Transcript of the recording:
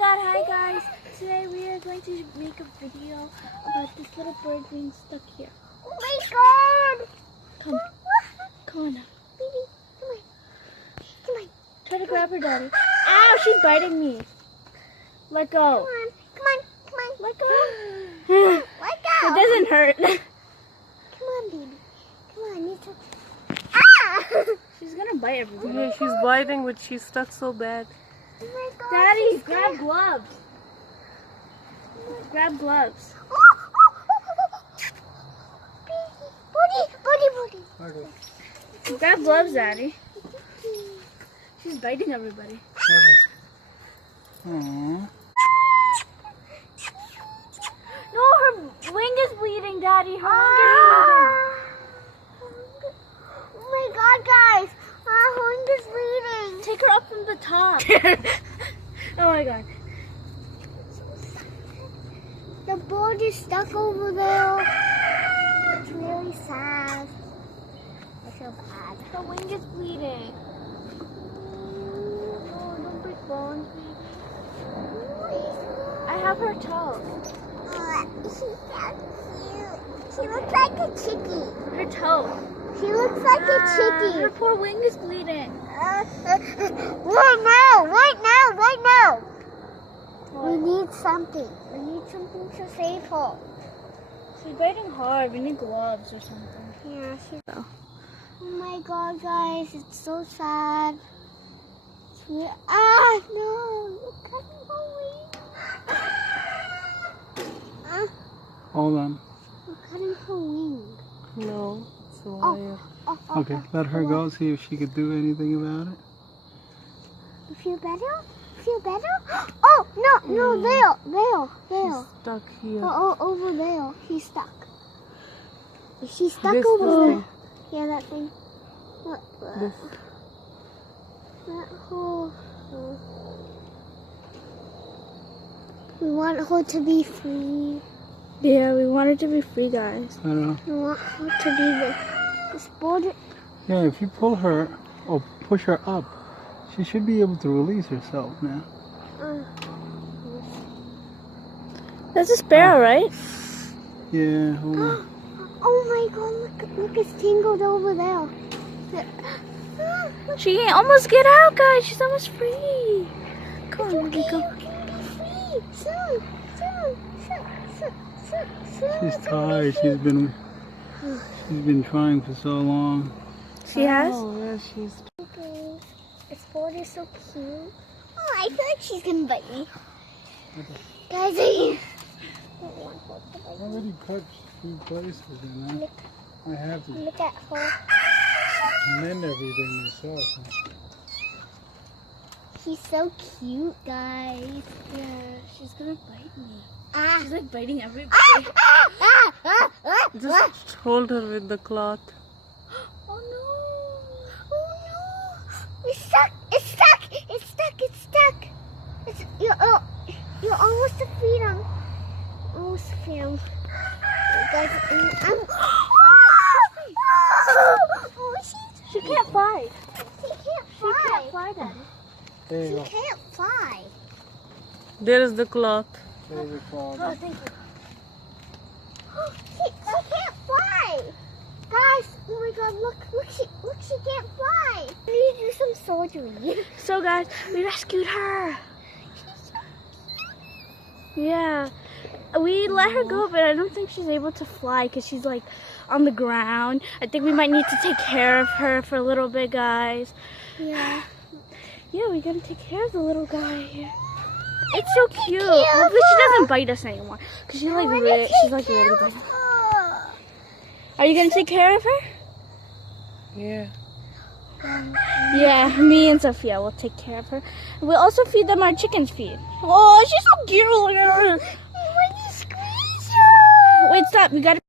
hi guys. Today we are going to make a video about this little bird being stuck here. Oh my god! Come on now. Baby, come on. Try to grab her, Daddy. Ow, she's biting me. Let go. Come on. Let go. Let go. It doesn't hurt. Come on, baby. Come on, you to... Ah! She's gonna bite everything. Yeah, she's biting, but she's stuck so bad. Oh my god. Daddy, grab gloves. Grab gloves. Booty. Grab gloves, Daddy. She's biting everybody. Aww. No, her wing is bleeding, Daddy. Her wing Oh my god, guys. Our wing is bleeding. is bleeding. Take her up from the top. Oh my god. The board is stuck over there. It's really sad. I feel bad. Her wing is bleeding. Oh, don't break bones, baby. I have her toe. She's so cute. She looks like a chickie. Her toe. She looks like a Her chickie. poor wing is bleeding. Right now. We need something. We need something to save her. She's biting hard. We need gloves or something. Yeah, oh my god, guys, it's so sad. No, you're cutting her wing. Hold on. You're cutting her wing. No, it's a wire. Okay, Oh, let her go, see if she could do anything about it. You feel better? Oh, no, there. She's stuck here. Oh, over there. She's stuck. She's stuck This over there. thing. Yeah, that thing. This. That hole. We want her to be free. Yeah, we want her to be free, guys. I don't know. We want her to be this border. Yeah, if you pull her or push her up, she should be able to release herself now. That's a sparrow, right? Yeah, hold on. Oh my god, look, it's tangled over there. She can almost get out, guys. She's almost free. Come on, baby, go. Soon. She's tired. She's been trying for so long. She has? Oh, yeah, she's... This board is so cute. Oh, I feel like she's gonna bite me. Guys, I don't want her to bite I me. already cut 2 places, you know. I have to Look at her. mend everything myself. She's so cute, guys. Yeah, she's gonna bite me. Ah. She's like biting everybody. Just hold her with the cloth. Oh It's stuck. You're almost to freedom. Almost to freedom. Guys, She can't fly. She can't She can't fly, Daddy. There you She go. can't fly. There is the cloth. There's the cloth. Oh, thank you. She can't fly. Guys, oh my god, look, she can't fly. We need to do some surgery. So, guys, we rescued her. Yeah. We let her go, but I don't think she's able to fly because she's like on the ground. I think we might need to take care of her for a little bit, guys. Yeah. Yeah, we gotta take care of the little guy here. It's so cute. Hopefully she doesn't bite us anymore because she's like really biting. Are you gonna take care of her? Yeah. Yeah, me and Sophia will take care of her. We'll also feed them our chicken's feed. Oh, she's so cute. When you squeeze her. Wait, stop. We gotta